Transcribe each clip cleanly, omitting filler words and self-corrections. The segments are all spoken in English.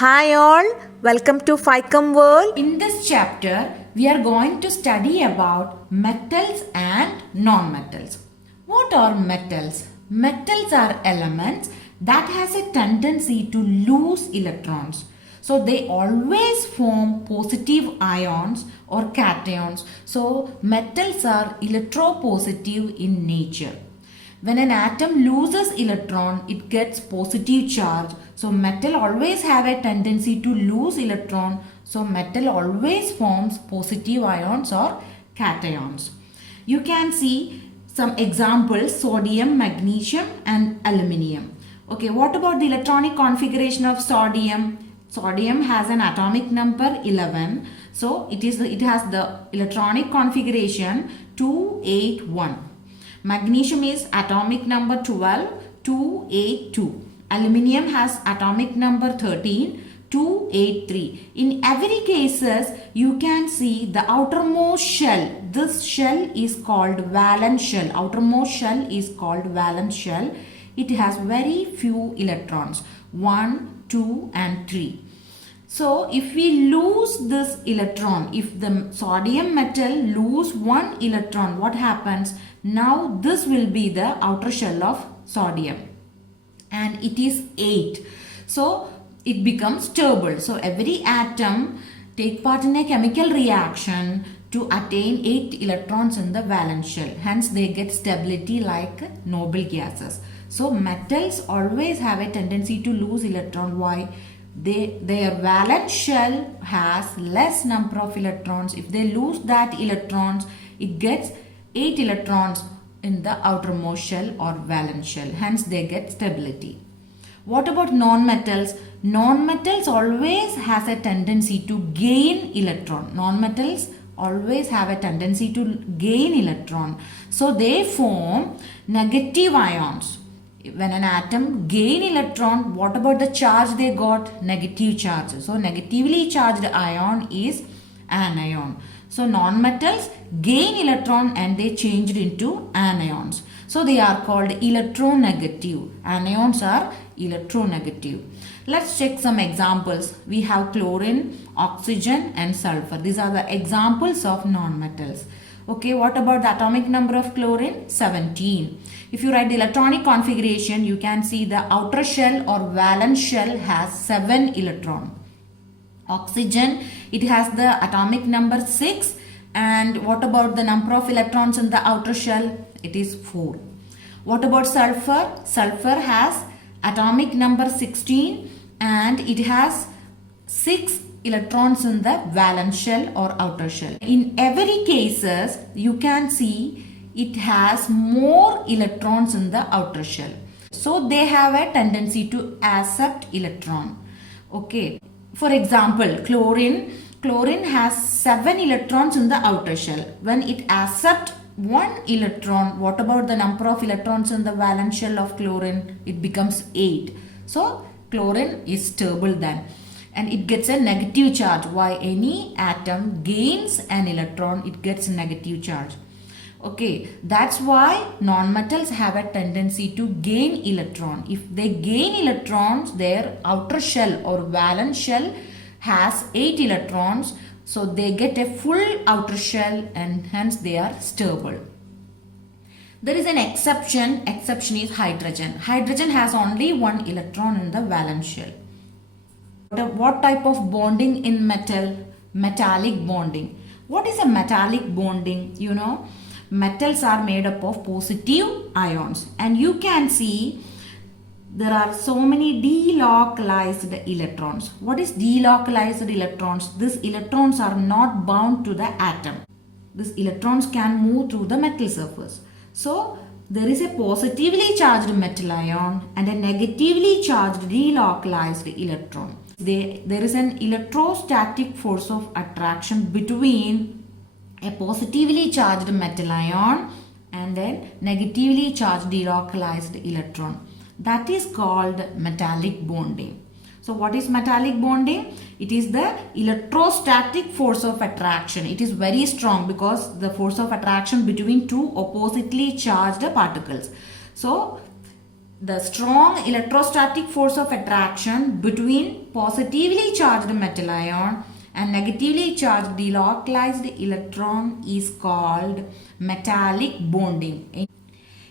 Hi all, welcome to FICOM World. In this chapter, we are going to study about metals and non-metals. What are metals? Metals are elements that has a tendency to lose electrons. So they always form positive ions or cations. So metals are electropositive in nature. When an atom loses electron, it gets positive charge. So metal always have a tendency to lose electron. So metal always forms positive ions or cations. You can see some examples: sodium, magnesium and aluminium. Okay, what about the electronic configuration of sodium? Sodium has an atomic number 11. So it has the electronic configuration 281. Magnesium is atomic number 12, 282. Aluminium has atomic number 13, 283. In every cases, you can see the outermost shell. This shell is called valence shell. Outermost shell is called valence shell. It has very few electrons, 1, 2 and 3. So if we lose this electron, if the sodium metal lose one electron, what happens? Now this will be the outer shell of sodium and it is 8. So it becomes stable. So every atom take part in a chemical reaction to attain 8 electrons in the valence shell. Hence they get stability like noble gases. So metals always have a tendency to lose electron. Why? Their valence shell has less number of electrons. If they lose that electrons, it gets 8 electrons in the outermost shell or valence shell. Hence they get stability. What about non-metals? Non-metals always has a tendency to gain electron. Non-metals always have a tendency to gain electron. So they form negative ions. When an atom gain electron, what about the charge they got? Negative charge. So negatively charged ion is anion. So non-metals gain electron and they changed into anions. So they are called electronegative. Anions are electronegative. Let's check some examples. We have chlorine, oxygen and sulfur. These are the examples of non-metals. Okay, what about the atomic number of chlorine? 17. If you write the electronic configuration, you can see the outer shell or valence shell has 7 electrons. Oxygen, it has the atomic number 6. And what about the number of electrons in the outer shell? It is 4. What about sulfur? Sulfur has atomic number 16 and it has 6 electrons in the valence shell or outer shell. In every cases, you can see it has more electrons in the outer shell. So they have a tendency to accept electron. Okay. For example, chlorine has 7 electrons in the outer shell. When it accepts 1 electron, what about the number of electrons in the valence shell of chlorine? It becomes 8. So chlorine is stable then. And it gets a negative charge. Why? Any atom gains an electron, it gets a negative charge. Okay, that's why non-metals have a tendency to gain electron. If they gain electrons, their outer shell or valence shell has 8 electrons. So they get a full outer shell and hence they are stable. There is an exception. Exception is hydrogen. Hydrogen has only 1 electron in the valence shell. What type of bonding in metal? Metallic bonding. What is a metallic bonding? You know, metals are made up of positive ions and you can see there are so many delocalized electrons. What is delocalized electrons? These electrons are not bound to the atom. These electrons can move through the metal surface. So there is a positively charged metal ion and a negatively charged delocalized electron. There is an electrostatic force of attraction between a positively charged metal ion and a negatively charged delocalized electron. That is called metallic bonding. So what is metallic bonding? It is the electrostatic force of attraction. It is very strong because the force of attraction between two oppositely charged particles. So the strong electrostatic force of attraction between positively charged metal ion and negatively charged delocalized electron is called metallic bonding.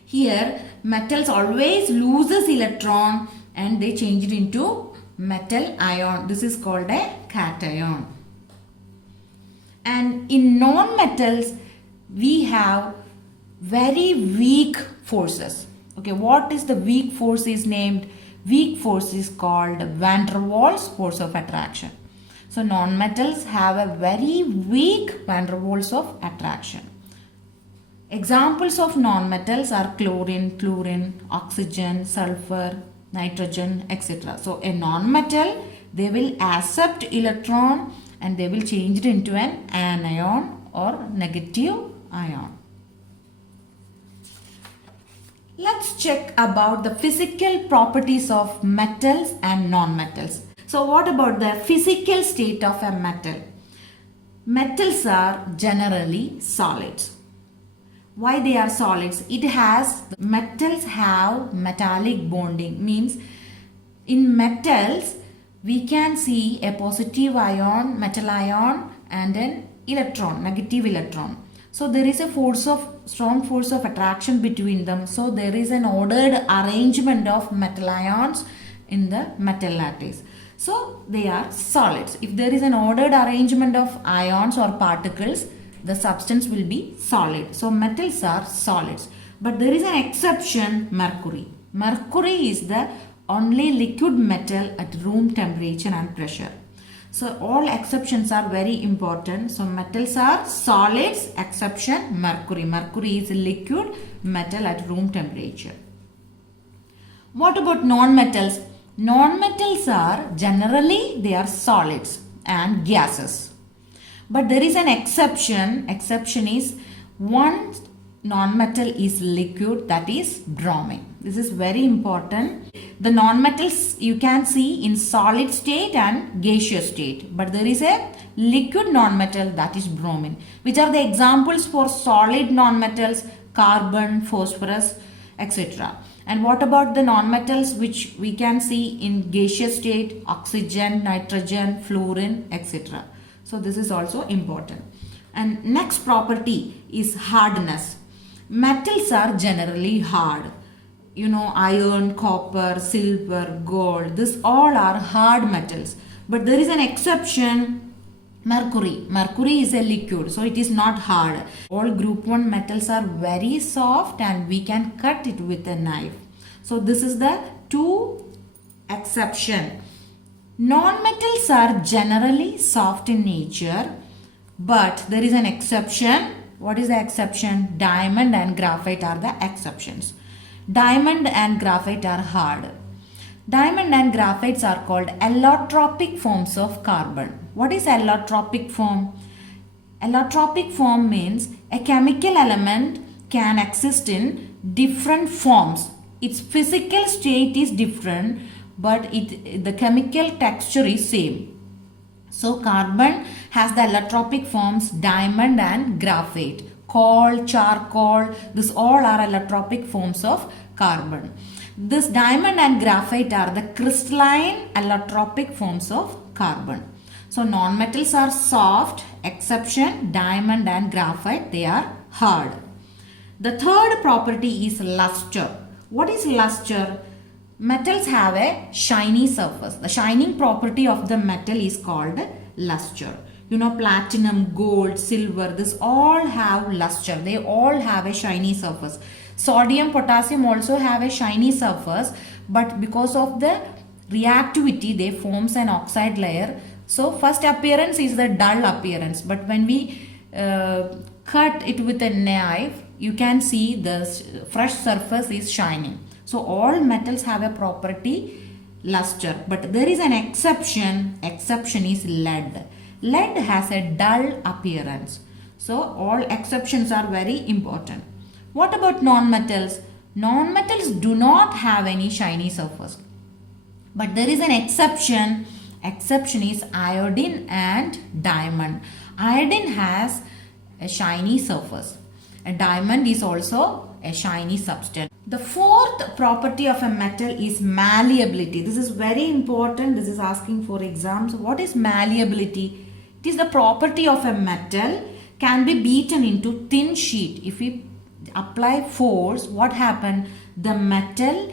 Here metals always loses electron and they change it into metal ion. This is called a cation. And in non-metals we have very weak forces. Okay, what is the weak force is named? Weak force is called van der Waals force of attraction. So non-metals have a very weak van der Waals of attraction. Examples of non-metals are chlorine, fluorine, oxygen, sulfur, nitrogen, etc. So a non-metal, they will accept electron and they will change it into an anion or negative ion. Let's check about the physical properties of metals and non-metals. So what about the physical state of a metal? Metals are generally solids. Why they are solids? Metals have metallic bonding, means in metals we can see a positive ion, metal ion and an electron, negative electron. So there is a strong force of attraction between them. So there is an ordered arrangement of metal ions in the metal lattice. So they are solids. If there is an ordered arrangement of ions or particles, the substance will be solid. So metals are solids. But there is an exception, mercury. Mercury is the only liquid metal at room temperature and pressure. So all exceptions are very important. So metals are solids, exception mercury. Mercury is a liquid metal at room temperature. What about non-metals? Non-metals are generally they are solids and gases. But there is an exception. Exception is one non-metal is liquid, that is bromine. This is very important. The non-metals you can see in solid state and gaseous state. But there is a liquid non-metal, that is bromine. Which are the examples for solid non-metals? Carbon, phosphorus, etc. And what about the non-metals which we can see in gaseous state? Oxygen, nitrogen, fluorine, etc. So this is also important. And next property is hardness. Metals are generally hard. You know, iron, copper, silver, gold, this all are hard metals. But there is an exception, mercury. Mercury is a liquid, so it is not hard. All group 1 metals are very soft and we can cut it with a knife. So this is the two exception. Non-metals are generally soft in nature, but there is an exception. What is the exception? Diamond and graphite are the exceptions. Diamond and graphite are hard. Diamond and graphites are called allotropic forms of carbon. What is allotropic form? Allotropic form means a chemical element can exist in different forms. Its physical state is different, but the chemical texture is same. So carbon has the allotropic forms diamond and graphite. Coal, charcoal, this all are allotropic forms of carbon. This diamond and graphite are the crystalline allotropic forms of carbon. So non-metals are soft, exception diamond and graphite, they are hard. The third property is luster. What is luster? Metals have a shiny surface. The shining property of the metal is called luster. You know, platinum, gold, silver, this all have luster. They all have a shiny surface. Sodium, potassium also have a shiny surface, but because of the reactivity, they forms an oxide layer. So first appearance is the dull appearance, but when we cut it with a knife, you can see the fresh surface is shining. So all metals have a property luster, but there is an exception. Exception is lead. Lead has a dull appearance. So all exceptions are very important. What about non-metals? Non-metals do not have any shiny surface. But there is an exception. Exception is iodine and diamond. Iodine has a shiny surface. A diamond is also a shiny substance. The fourth property of a metal is malleability. This is very important. This is asking for exams. What is malleability? It is the property of a metal can be beaten into thin sheet. If we apply force, what happens? The metal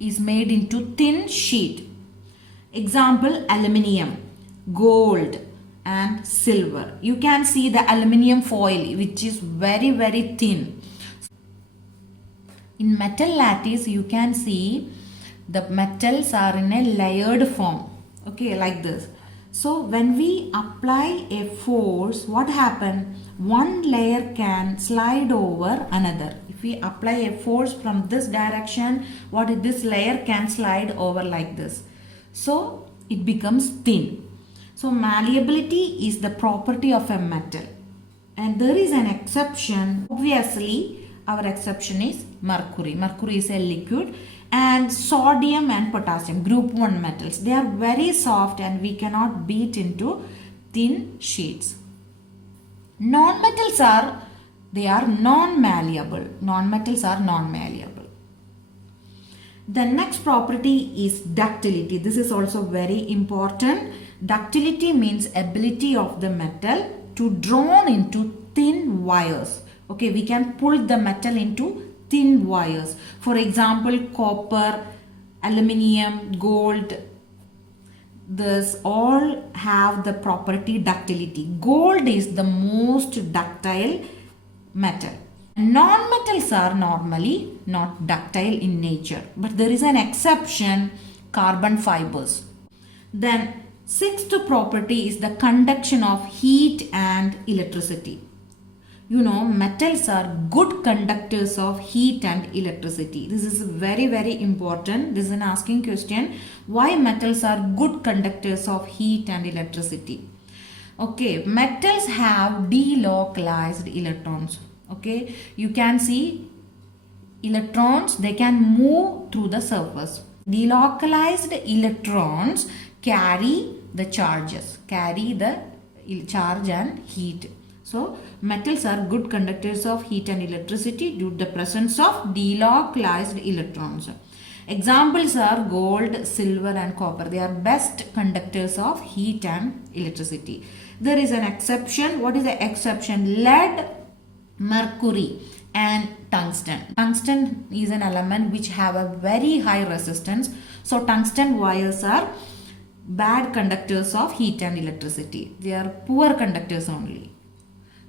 is made into thin sheet. Example, aluminium, gold and silver. You can see the aluminium foil which is very thin. In metal lattice, you can see the metals are in a layered form. Okay, like this. So when we apply a force, what happens? One layer can slide over another. If we apply a force from this direction, this layer can slide over like this. So it becomes thin. So malleability is the property of a metal. And there is an exception. Obviously, our exception is mercury. Mercury is a liquid, and sodium and potassium, group 1 metals. They are very soft and we cannot beat into thin sheets. Non-metals are non-malleable. Non-metals are non-malleable. The next property is ductility. This is also very important. Ductility means ability of the metal to drawn into thin wires. Okay, we can pull the metal into thin wires. For example, copper, aluminium, gold, this all have the property ductility. Gold is the most ductile metal. Non-metals are normally not ductile in nature, but there is an exception, carbon fibers. Then sixth property is the conduction of heat and electricity. You know, metals are good conductors of heat and electricity. This is very important. This is an asking question. Why metals are good conductors of heat and electricity? Okay, metals have delocalized electrons. Okay, you can see electrons, they can move through the surface. Delocalized electrons carry the charges, carry the charge and heat. So metals are good conductors of heat and electricity due to the presence of delocalized electrons. Examples are gold, silver and copper. They are best conductors of heat and electricity. There is an exception. What is the exception? Lead, mercury and tungsten. Tungsten is an element which have a very high resistance. So tungsten wires are bad conductors of heat and electricity. They are poor conductors only.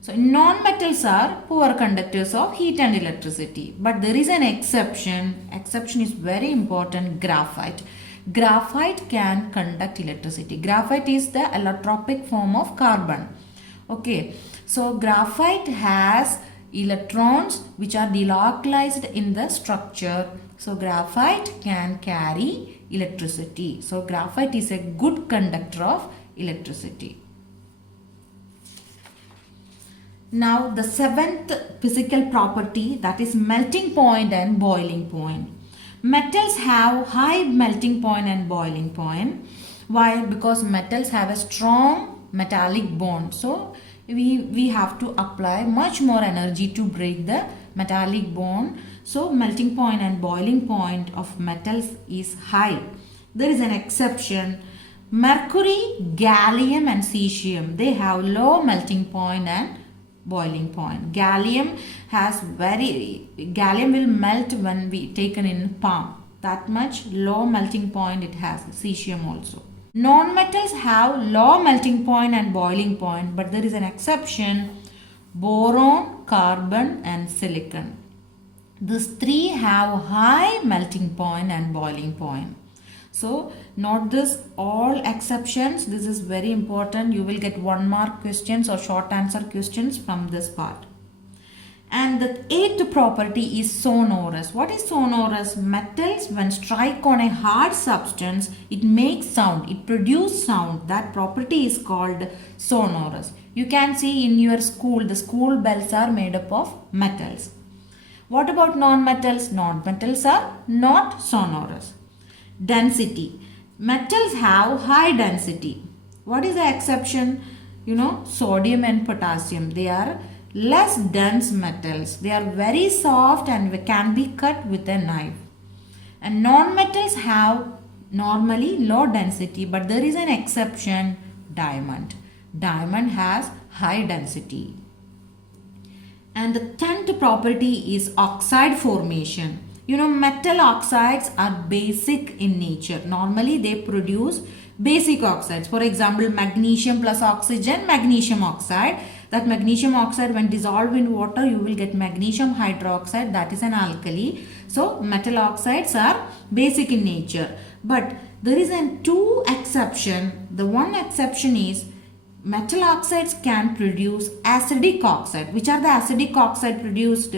So non-metals are poor conductors of heat and electricity. But there is an exception. Exception is very important. Graphite. Graphite can conduct electricity. Graphite is the allotropic form of carbon. Okay. So graphite has electrons which are delocalized in the structure. So graphite can carry electricity. So graphite is a good conductor of electricity. Now the seventh physical property, that is melting point and boiling point. Metals have high melting point and boiling point. Why? Because metals have a strong metallic bond. So we have to apply much more energy to break the metallic bond. So melting point and boiling point of metals is high. There is an exception. Mercury, gallium and cesium, they have low melting point and boiling point. Gallium will melt when we taken in palm. That much low melting point it has. Cesium also. Non-metals have low melting point and boiling point, but there is an exception. Boron, carbon and silicon. These three have high melting point and boiling point. So note this, all exceptions. This is very important. You will get 1 mark questions or short answer questions from this part. And the eighth property is sonorous. What is sonorous? Metals, when strike on a hard substance, it makes sound. It produces sound. That property is called sonorous. You can see in your school, the school bells are made up of metals. What about non-metals? Non-metals are not sonorous. Density. Metals have high density. What is the exception? You know, sodium and potassium, they are less dense metals. They are very soft and can be cut with a knife. And non-metals have normally low density, but there is an exception, diamond. Diamond has high density. And the 10th property is oxide formation. You know, metal oxides are basic in nature. Normally they produce basic oxides. For example, magnesium plus oxygen, magnesium oxide. That magnesium oxide, when dissolved in water, you will get magnesium hydroxide, that is an alkali. So metal oxides are basic in nature. But there is two exception. The one exception is metal oxides can produce acidic oxide. Which are the acidic oxide produced?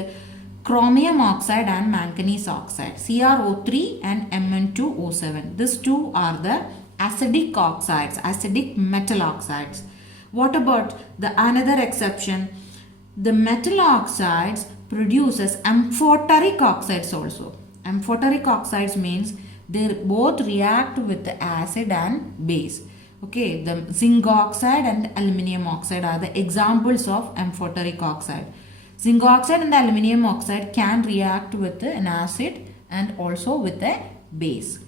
Chromium oxide and manganese oxide, CrO3 and Mn2O7. These two are the acidic oxides, acidic metal oxides. What about the another exception? The metal oxides produces amphoteric oxides also. Amphoteric oxides means they both react with the acid and base. Okay, the zinc oxide and aluminium oxide are the examples of amphoteric oxide. Zinc oxide and the aluminium oxide can react with an acid and also with a base.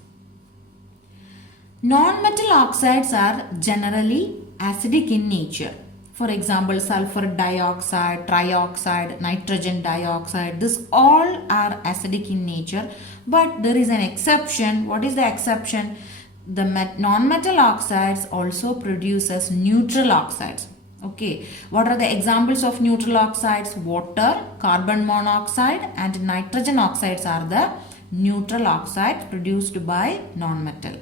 Non-metal oxides are generally acidic in nature. For example, sulfur dioxide, trioxide, nitrogen dioxide, this all are acidic in nature. But there is an exception. What is the exception? The non-metal oxides also produces neutral oxides. Okay, what are the examples of neutral oxides? Water, carbon monoxide and nitrogen oxides are the neutral oxides produced by non-metal.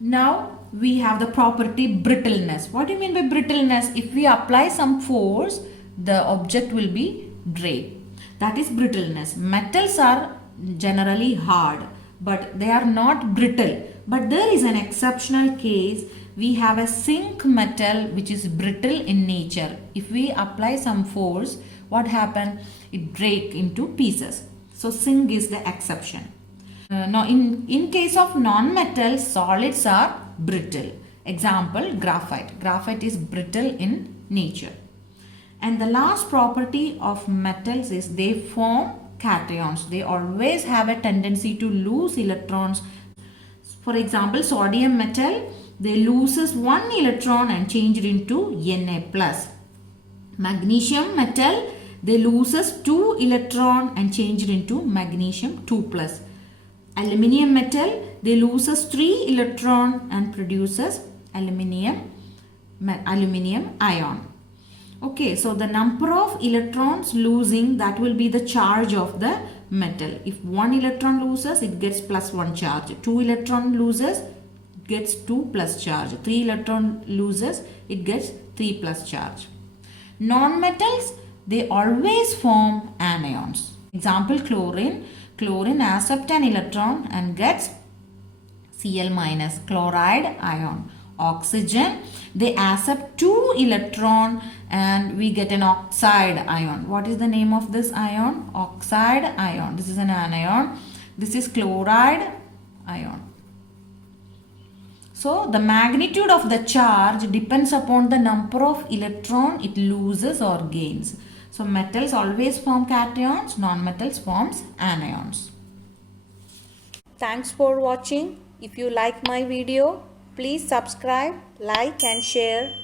Now we have the property brittleness. What do you mean by brittleness? If we apply some force, the object will be break. That is brittleness. Metals are generally hard, but they are not brittle. But there is an exceptional case. We have a zinc metal which is brittle in nature. If we apply some force, what happens? It breaks into pieces. So zinc is the exception. Now in case of non-metals, solids are brittle. Example, graphite. Graphite is brittle in nature. And the last property of metals is they form cations. They always have a tendency to lose electrons. For example, sodium metal, they loses one electron and change it into Na+. Magnesium metal, they loses 2 electron and change it into magnesium 2+. Aluminium metal, they loses 3 electron and produces aluminium ion. Okay, so the number of electrons losing, that will be the charge of the metal. If 1 electron loses, it gets +1 charge. 2 electron loses, it gets 2+ charge. 3 electron loses, it gets 3+ charge. Non-metals, they always form anions. Example, chlorine. Chlorine accepts an electron and gets Cl-, chloride ion. Oxygen, they accept 2 electron and we get an oxide ion. What is the name of this ion? Oxide ion. This is an anion. This is chloride ion. So the magnitude of the charge depends upon the number of electron it loses or gains. So metals always form cations, non-metals forms anions. Thanks for watching. If you like my video, please subscribe, like and share.